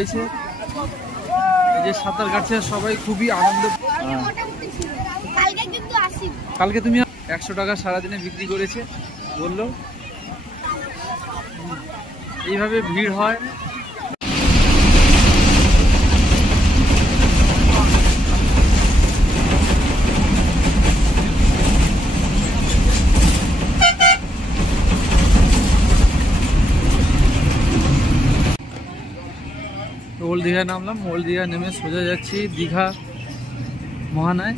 রয়েছে, এই যে সাঁতার কাটছে সবাই, খুবই আনন্দ। কালকে তুমি 100 টাকা সারাদিনে বিক্রি করেছে বললো। এইভাবে ভিড় হয়। ওল্ড দীঘা নামলাম, ওল্ড দীঘা নেমে সোজা যাচ্ছি দীঘা মহানায়।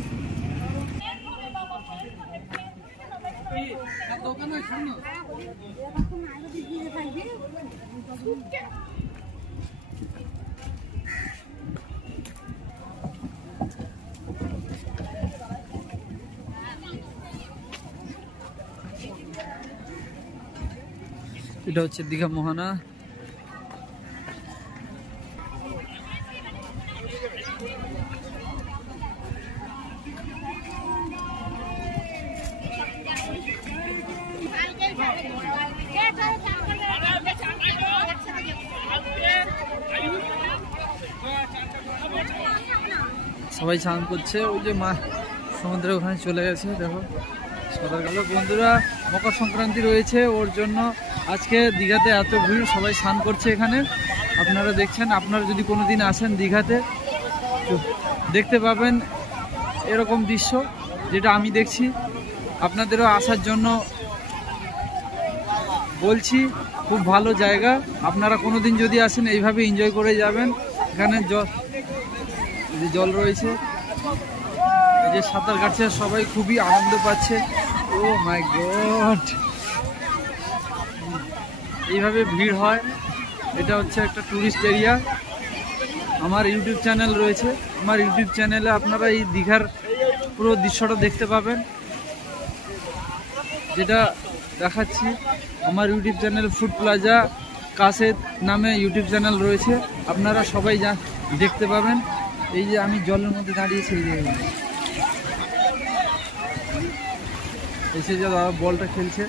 এটা হচ্ছে দীঘা মোহনা। সবাই স্নান করছে, ওই যে মা সমুদ্রের ওখানে চলে গেছে। দেখো সাঁতার গেল। বন্ধুরা, মকর সংক্রান্তি রয়েছে, ওর জন্য আজকে দীঘাতে এত ভিড়, সবাই স্নান করছে এখানে। আপনারা দেখছেন, আপনারা যদি কোনো দিন আসেন দীঘাতে তো দেখতে পাবেন এরকম দৃশ্য যেটা আমি দেখছি। আপনাদেরও আসার জন্য বলছি, খুব ভালো জায়গা। আপনারা কোনো দিন যদি আসেন এইভাবে এনজয় করে যাবেন। এখানে জল রয়েছে, এই যে সাঁতার কাটছে সবাই, খুবই আনন্দ পাচ্ছে। ও মাই গড, এইভাবে ভিড় হয়। এটা হচ্ছে একটা টুরিস্ট এরিয়া। আমার ইউটিউব চ্যানেল রয়েছে, আমার ইউটিউব চ্যানেলে আপনারা এই দীঘার পুরো দৃশ্যটা দেখতে পাবেন, যেটা দেখাচ্ছি। আমার ইউটিউব চ্যানেল ফুড প্লাজা কাসেদ নামে ইউটিউব চ্যানেল রয়েছে, আপনারা সবাই দেখতে পাবেন। এই যে আমি জলের মধ্যে দাঁড়িয়েছি, এসে যে দাদা বলটা খেলছে,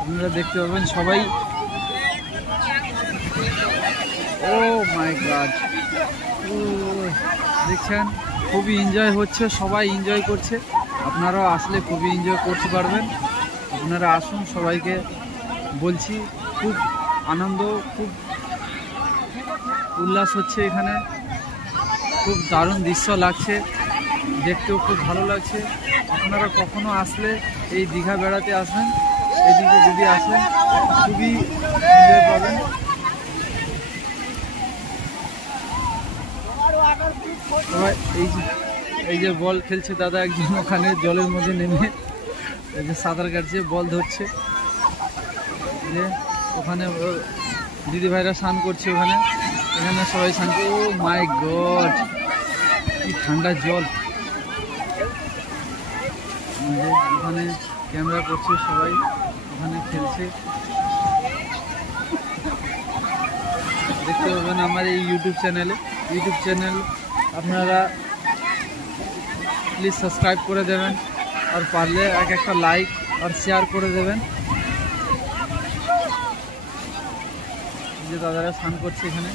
আপনারা দেখতে পাবেন সবাই। ও মাই গড, দেখছেন খুবই এনজয় হচ্ছে, সবাই এনজয় করছে। আপনারাও আসলে খুবই এনজয় করতে পারবেন। আপনারা আসুন, সবাইকে বলছি, খুব আনন্দ, খুব উল্লাস হচ্ছে এখানে। খুব দারুণ দৃশ্য লাগছে, দেখতেও খুব ভালো লাগছে। আপনারা কখনো আসলে এই দীঘা বেড়াতে আসবেন, এদিকে যদি আসেন খুবই এনজয় পাবেন। সবাই এই যে বল খেলছে দাদা একজন ওখানে জলের মধ্যে নেমে, এই যে সাঁতার কাটছে, বল ধরছে। যে ওখানে দিদি ভাইরা স্নান করছে ওখানে, এখানে সবাই স্নান করছে। ও মাই গড, কি ঠান্ডা জল। ওখানে ক্যামেরা করছে সবাই, ওখানে খেলছে। দেখতে পাবেন আমার এই ইউটিউব চ্যানেল আপনারা প্লিজ সাবস্ক্রাইব করে দেবেন, আর পারলে একটা লাইক আর শেয়ার করে দেবেন। যে দাদারা স্নান করছে এখানে।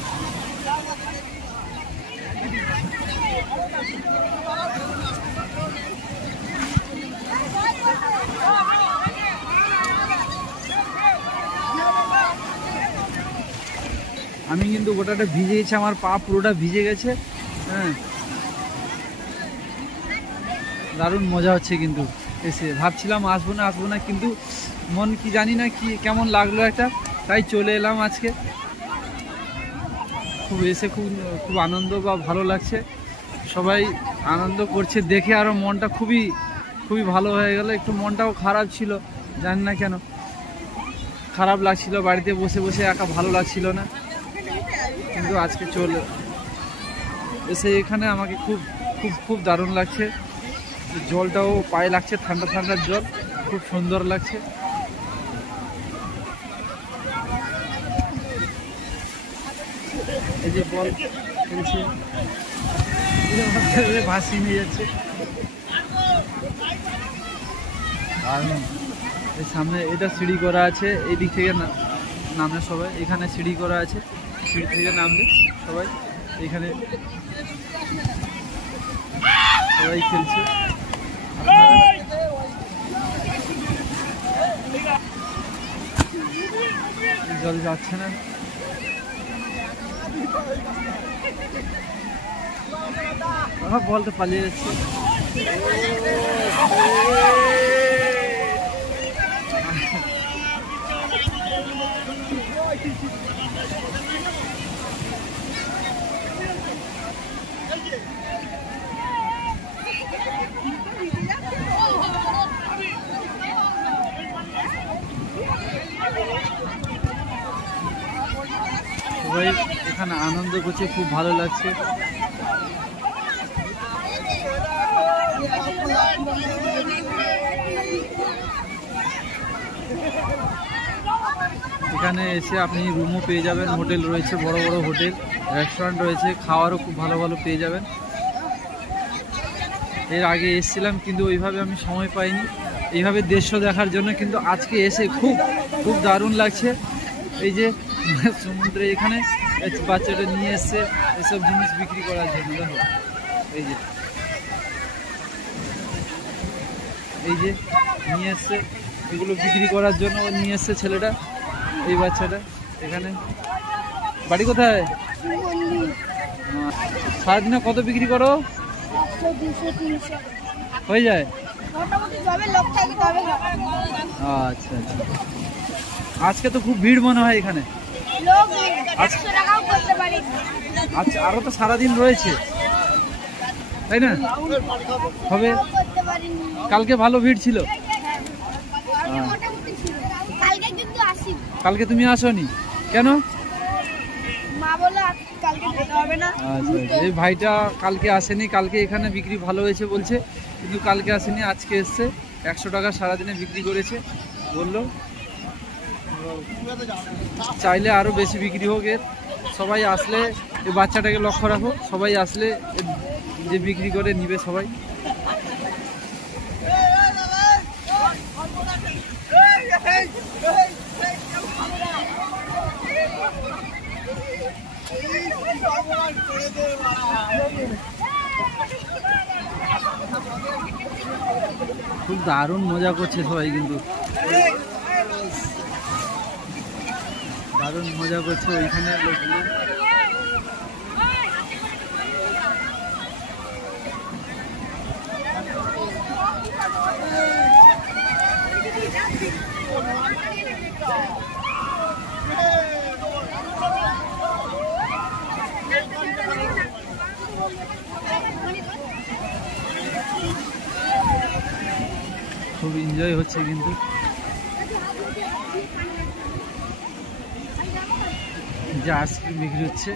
আমি কিন্তু গোটাটা ভিজে গেছে, আমার পা পুরোটা ভিজে গেছে। হ্যাঁ, দারুণ মজা হচ্ছে কিন্তু এসে। ভাবছিলাম আসবো না, কিন্তু মন কি জানি না কি কেমন লাগলো একটা, তাই চলে এলাম আজকে। খুব আনন্দ বা ভালো লাগছে, সবাই আনন্দ করছে দেখে, আরও মনটা খুবই ভালো হয়ে গেল। একটু মনটাও খারাপ ছিল, জানি না কেন খারাপ লাগছিল, বাড়িতে বসে একা ভালো লাগছিল না। কিন্তু আজকে চলে এসে এখানে আমাকে খুব দারুণ লাগছে। জলটাও পায়ে লাগছে, ঠান্ডা জল, খুব সুন্দর লাগছে। এই যে বল খেলছে, ভাসিয়ে নিয়ে যাচ্ছে। আর এই সামনে এটা সিঁড়ি করা আছে, এই দিক থেকে নামে সবাই, এখানে সিঁড়ি করা আছে, সিঁড়ি থেকে নামবে সবাই। এখানে সবাই খেলছে। জল যাচ্ছে না, বলতে পালিয়ে যাচ্ছে। সবাই এখানে আনন্দ করছে, খুব ভালো লাগছে। এখানে এসে আপনি রুমও পেয়ে যাবেন, হোটেল রয়েছে, বড় বড় হোটেল, রেস্টুরেন্ট রয়েছে, খাওয়ারও খুব ভালো ভালো পেয়ে যাবেন। এর আগে এসেছিলাম কিন্তু ওইভাবে আমি সময় পাইনি এইভাবে দৃশ্য দেখার জন্য, কিন্তু আজকে এসে খুব খুব দারুণ লাগছে। এই যে সমুদ্রে এখানে বাচ্চাটা নিয়ে এসছে এসব জিনিস বিক্রি করার জন্য। দেখো এই যে নিয়ে এসছে এগুলো বিক্রি করার জন্য, নিয়ে এসছে ছেলেটা, এই বাচ্চাটা। এখানে বাড়ি কোথায়? সারাদিনে কত বিক্রি করো? হয়ে যায়? আচ্ছা আচ্ছা। আজকে তো খুব ভিড় মনে হয় এখানে। আচ্ছা, আরো তো সারাদিন রয়েছে, তাই না? হবে। কালকে ভালো ভিড় ছিল। কালকে তুমি আসোনি কেন? আচ্ছা, এই ভাইটা কালকে আসেনি, কালকে এখানে বিক্রি ভালো হয়েছে বলছে, কিন্তু কালকে আসেনি, আজকে এসছে। 100 টাকা সারাদিনে বিক্রি করেছে বললো। চাইলে আরো বেশি বিক্রি হোক এর। সবাই আসলে এই বাচ্চাটাকে লক্ষ্য রাখো, সবাই আসলে যে বিক্রি করে নিবে সবাই। খুব দারুণ মজা করছে সবাই, কিন্তু দারুণ মজা করছে ওইখানে লোকগুলো। খুব এনজয় হচ্ছে কিন্তু। যে আইসক্রিম বিক্রি হচ্ছে,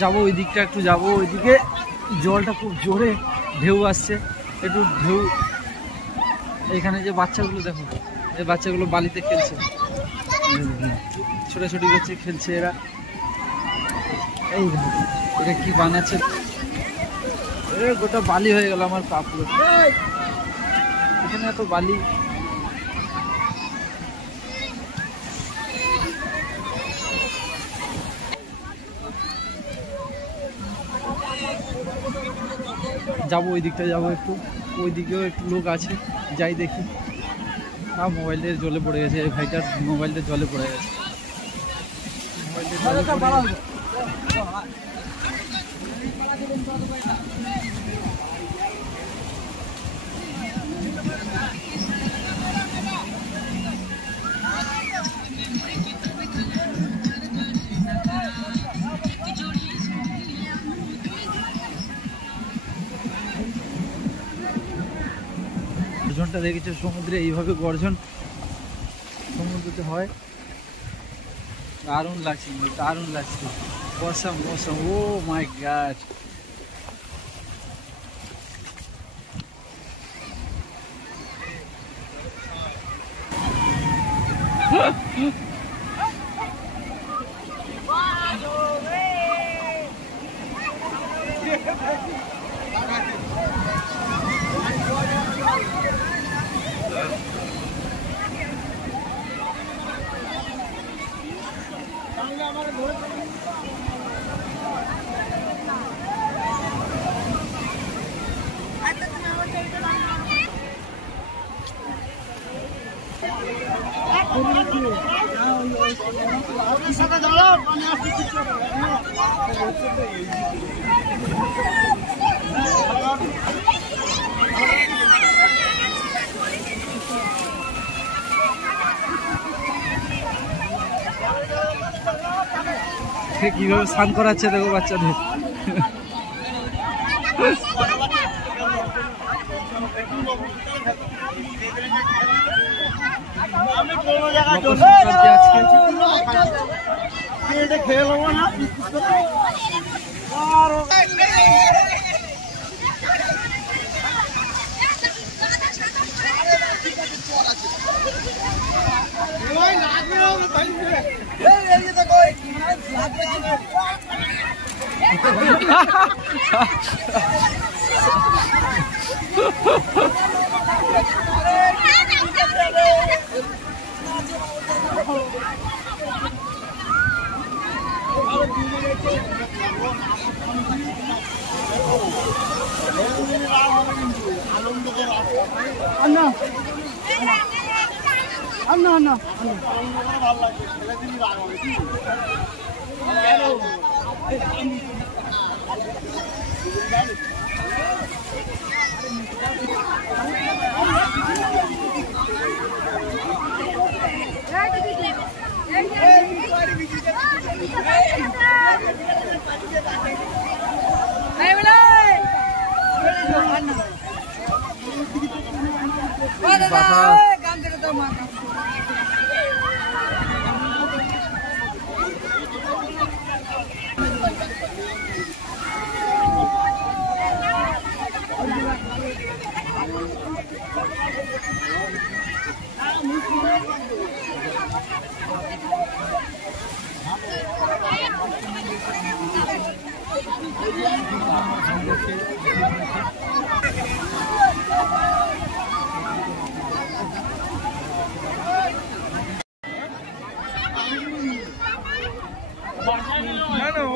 যাবো ওই দিকটা, একটু যাবো ওইদিকে। জলটা খুব জোরে ঢেউ আসছে, একটু ঢেউ। এখানে যে বাচ্চাগুলো দেখো, এই বাচ্চাগুলো বালিতে খেলছে, ছোটাছুটি করছে, খেলছে এরা। এই এটা কি বানাচ্ছে, গোটা বালি হয়ে গেল আমার পা পুরো। এখানে এত বালি। যাবো ওই দিকটা, যাবো একটু, ওই দিকেও একটু লোক আছে, যাই দেখি। মোবাইলটা জলে পড়ে গেছে, এই ভাইটার মোবাইলটা জলে পড়ে গেছে। গর্জনটা দেখেছো সমুদ্রে, এইভাবে গর্জন সমুদ্রতে হয়, দারুণ লাগছে, দারুণ লাগছে। অসাম অসাম, ও মাই গড। কিভাবে স্নান করাচ্ছে দেখো বাচ্চাদের। খেয়ে নেবো না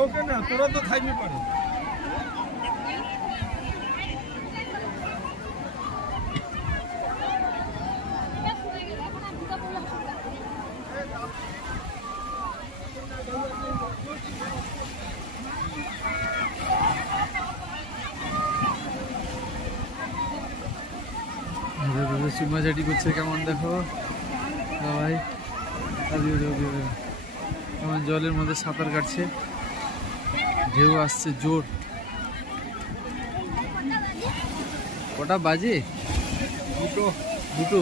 ওকে না, তোরা তো থাকবি পারে। চুমাচাটি করছে কেমন দেখো ভাই, কেমন জলের মধ্যে সাঁতার কাটছে, ঢেউ আসছে জোর। কটা বাজে? দুটো।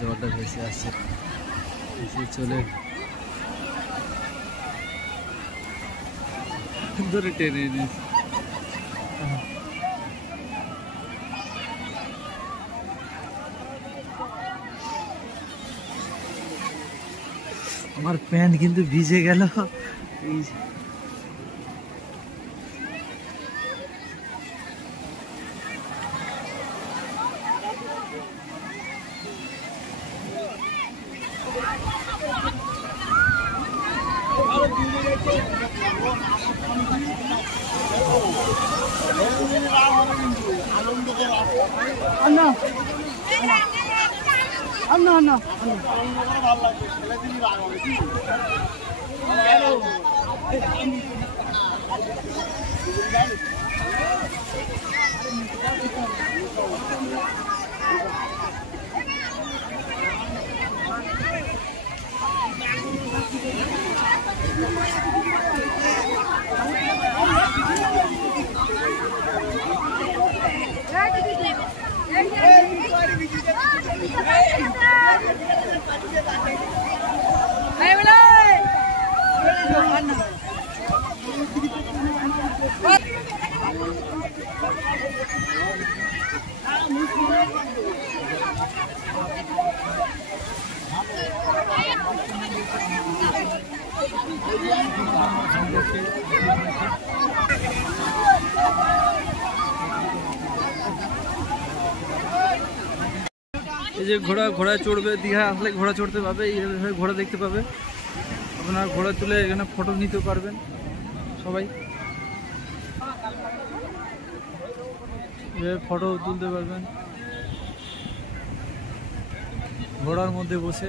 জলটা ভেসে আসছে, চলে ধরে টেনে এনেছে। আমার প্যান্ট কিন্তু ভিজে গেল। এই যে ঘোড়া চড়বে, দীঘা আসলে ঘোড়া চড়তে পাবে, এইভাবে ঘোড়া দেখতে পাবে। আপনারা ঘোড়া তুলে এখানে ফটো নিতে পারবেন সবাই, ফটো তুলতে পারবেন। ঘোড়ার মধ্যে বসে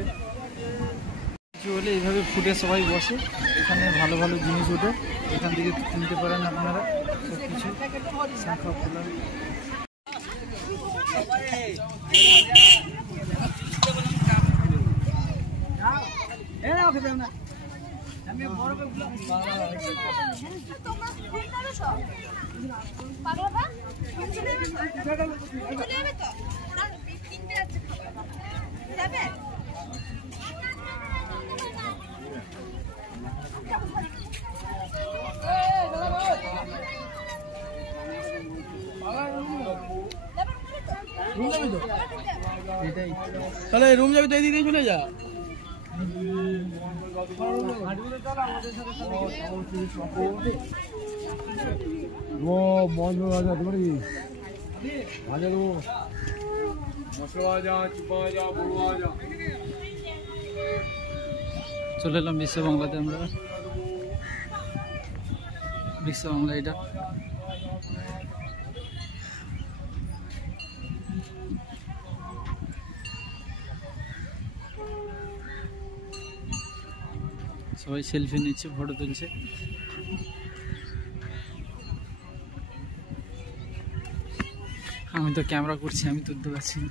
কিছু হলে এইভাবে ফুটে সবাই বসে, এখানে ভালো ভালো জিনিস ওঠে, এখান থেকে কিনতে পারেন আপনারা সব কিছু। শাঁখা ফুলা তাহলে রুম যাবি তো এদিকে চলে যা। চলে এলাম বিশ্ব বাংলাতে আমরা। বিশ্ব বাংলা এটা সবাই সেলফি নিচ্ছে, ফটো তুলছে। আমি তো ক্যামেরা করছি, আমি তুলতে পারছি না।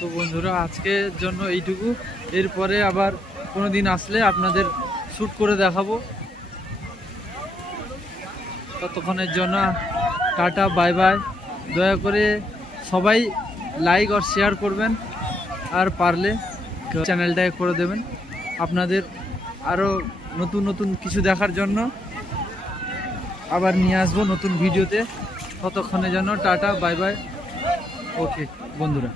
তো বন্ধুরা আজকের জন্য এইটুকু, এরপরে আবার কোনো দিন আসলে আপনাদের শ্যুট করে দেখাবো। ততক্ষণের জন্য টাটা, বাই বাই। দয়া করে সবাই লাইক আর শেয়ার করবেন, আর পারলে চ্যানেলটাকে করে দেবেন। আপনাদের আরও নতুন নতুন কিছু দেখার জন্য আবার নিয়ে আসবো নতুন ভিডিওতে। ততক্ষণের জন্য টাটা, বাই বাই। ওকে বন্ধুরা।